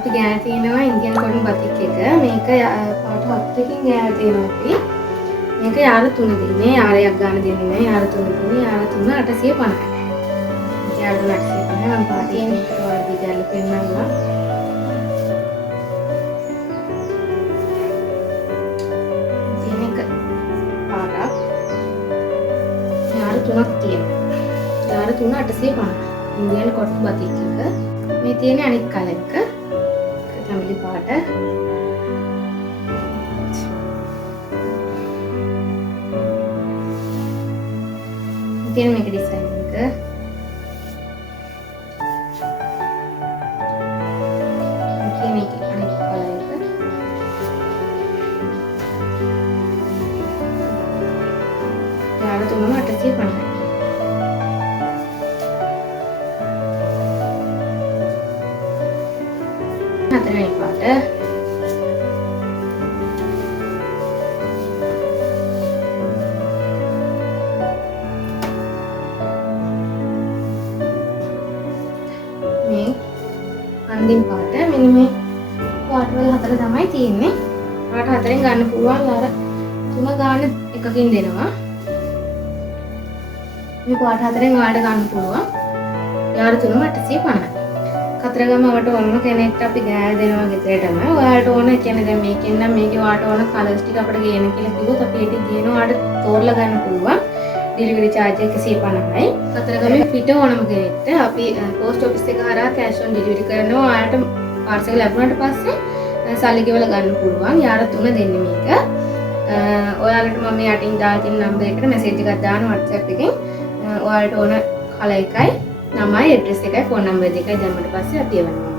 අපි ගෑන තියෙනවා ඉන්දියන් කොටන් බතික් එක. මේක පාට 7කින් ගෑන තියෙනවා අපි. මේක යාර 3 දෙන්නේ. යාරයක් ගන්න දෙන්නේ නැහැ. යාර 3 දෙන්නේ. යාර 3 850යි. යාර 850 මම පාටින් එකට වර්ධි කරලා පෙන්නන්නම්. මේක පාටක්. යාර 3ක් තියෙනවා. යාර 3 850. ඉන්දියන් කොටන් බතික් එක. මේ තියෙන අනිත් කලර් එක. තමිලි පාට. තියෙන මේක ඩිසයින් එක. මේක අනිත් කලර් එක. යාර 3 850. හතරවෙනි පාට. මේ අන්තිම පාට. මෙන්න මේ පාට වල හතර තමයි තියෙන්නේ. පාට හතරෙන් ගන්න පුළුවන්. යාර 3 ගාන එකකින් දෙනවා. මේ පාට හතරෙන් ඔයාලට ගන්න පුළුවන්. යාර 3 850. කතරගමවට ඕන කෙනෙක්ට අපි ගෑල් දෙනවා ගෙදරටම. ඔයාලට ඕන කියන්නේ දැන් මේකෙන් නම් මේකේ ඔයාලට ඕන කලර්ස් ටික අපිට ගේන්න කියලා කිව්වොත් අපි ඒක ගේනවා. ඔයාලට තෝරලා ගන්න පුළුවන්. ඩෙලිවරි charge එක 150යි. කතරගමේ පිට ඕනම කෙනෙක්ට අපි පෝස්ට් ඔෆිස් එක හරහා කැෂ් ඔන් ඩෙලිවරි කරනවා. ඔයාලට පාර්සල් ලැබුණාට පස්සේ සල්ලි ගෙවලා ගන්න පුළුවන්. යාර 3 දෙන්නේ මේක. ඔයාලට මම මේ යටින් දාලා තියෙන නම්බර් එකට මැසේජ් එකක් දාන්න WhatsApp එකෙන්. ඔයාලට ඕන කලර් එකයි නමයි ඇඩ්‍රස් එකයි ෆෝන් නම්බර් දෙකයි දැම්මට පස්සේ අපි එවනවා.